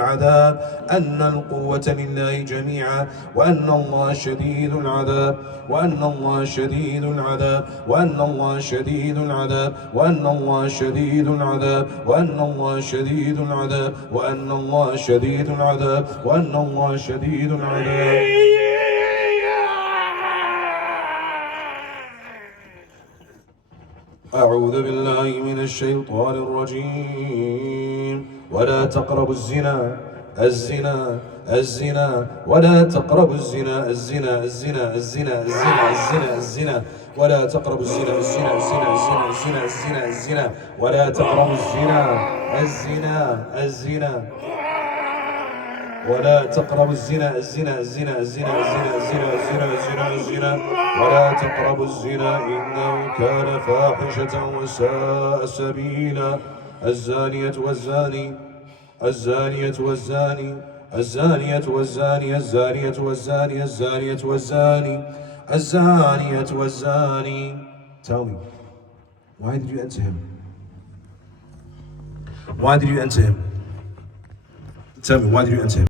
العذاب أن القوة لله جميعا وأن الله شديد العذاب وأن الله شديد العذاب وأن الله شديد العذاب وأن الله شديد العذاب وأن الله شديد العذاب وأن الله شديد العذاب وأن الله شديد العذاب. أعوذ بالله من الشيطان الرجيم. ولا تقربوا الزنا ولا تقربوا الزنا ولا تقربوا الزنا ولا تقربوا ولا تقربوا الزنا ولا تقربوا الزنا إنه كان فاحشة وساء سبيلا. الزانية والزاني الزانية والزاني الزانية والزاني الزانية والزاني الزانية والزاني الزانية والزاني. Tell me, why did you enter him? Why did you enter him? Tell me, why did you enter him?